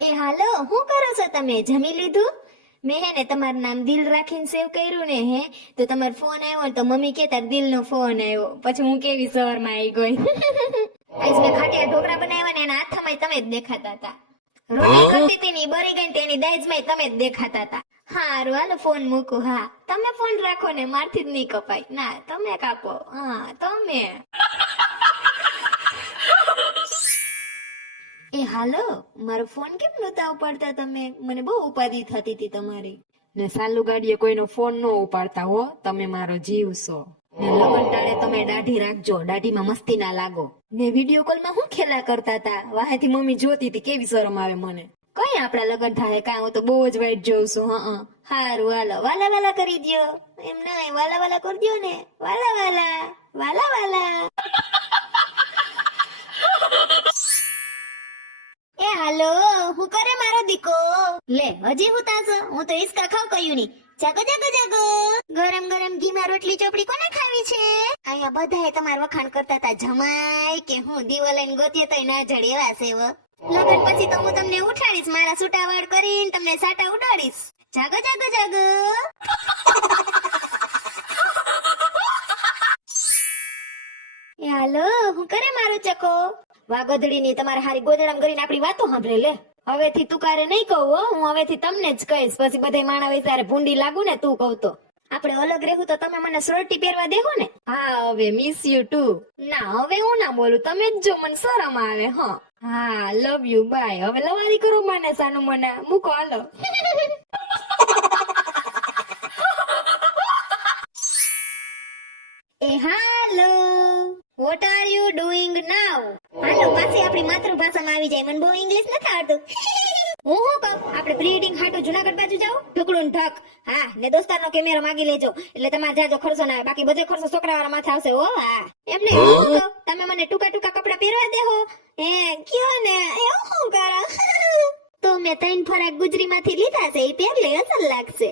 એ હાલો હું કરો છો તમે? જમી લીધું? મેં હે ને તમારું નામ દિલ રાખીને સેવ કર્યું ને હે. તો તમારો ફોન આવ્યો તો મમ્મી કહેતા દિલ નો ફોન આવ્યો. પછી હું કેવી સવારમાં આવી ગઈ? આજ મેં ખાટિયા ઢોકળા બનાવ્યા ને એના હાથમાં તમે જ દેખાતા હતા. રોટી કરતી હતી ને બરી ગઈ તેની દાઈજમાં તમે જ દેખાતા હતા. હારું હાલો ફોન મૂકું હા. તમે ફોન રાખો ને મારથી જ નહીં કપાય. ના તમે કાપો. હા તમે. હાલો મારો ફોન કેમ નહોતા ઉપાડતા તમે? મને બહુ ઉપાધિ થતી હતી તમારી. ને સાલુ ગાડીએ કોઈનો ફોન ન ઉપાડતા હો તમે મારો જીવ છો. ને લગન તમે દાઢી રાખજો દાઢીમાં મસ્તી ના લાગો. ને વીડિયો કોલમાં હું ખેલા કરતા હતા વાહેથી મમ્મી જોતી હતી કેવી શરમ આવે મને. કઈ આપડા લગન થાય? કાંઈ હું તો બહુ જ વાઈટ જોઉં છું હા હારું હાલો. વાલા વાલા કરી દયો. એમ ના વાલા વાલા કરી દયો ને. વાલા વાલા. મારો લે, હજી હું તાસ હું તો ઈસકા ખાવ કયું ની. જાગો જાગો જાગો. ગરમ ગરમ ઘીમાં રોટલી ચોપડી કોને ખાવી છે? અહીંયા બધાએ તમાર વખાણ કરતા હતા જમાય કે હું દીવો લઈને ગોતીએ તોય ના જડે એવા છે લગન પછી તો હું તમને ઉઠાડીશ, મારા સુટાવાડ કરીને તમને સાટા ઉડાડીશ. જાગો જાગો જાગો. હાલો, હું કરે મારો ચકો? વાગોધડી ની તમારે હારી ગોદડામ કરીને આપણી વાતો સાંભળે, લે. હવેથી તુકારે નહીં કહું હો. હું હવેથી તમને જ કહીશ. પછી બધે માણા વિચારે ભૂંડી લાગુ ને તું કહું તો. આપણે અલગ રહેવું તો તમે મને સોરટી પહેરવા દેહો ને? હા હવે મિસ યુ ટુ ના હવે હું ના બોલું. તમે જ જો મને શરમ આવે હ. હા લવ યુ બાય હવે લવારી કરો મને સાનું મને. મૂકો હાલો. એ હાલો. What are you doing now હાલો, પાછી આપણી માતૃભાષામાં આવી જાય. મને બહુ ઇંગ્લિશ નથી આવડતું. હું હું કહું? આપણે બ્રીડિંગ હાટુ જુનાગઢ બાજુ જાવ ઢુકડું ઢક. હા, ને દોસ્તારનો કેમેરો માગી લેજો. એટલે તમારે જાજો ખર્ચો ના આવે. બાકી બધો ખર્ચો છોકરાવાળા માથે આવશે, હો, હા. એમને હું તમે મને ટૂંકા ટૂંકા કપડા પહેરવા દેહો. હે કયો ને? એવું શું કરો? તો મેં ત્રણ ફરાક ગુજરીમાંથી લીધા છે. એ પહેરલે અસર લાગશે.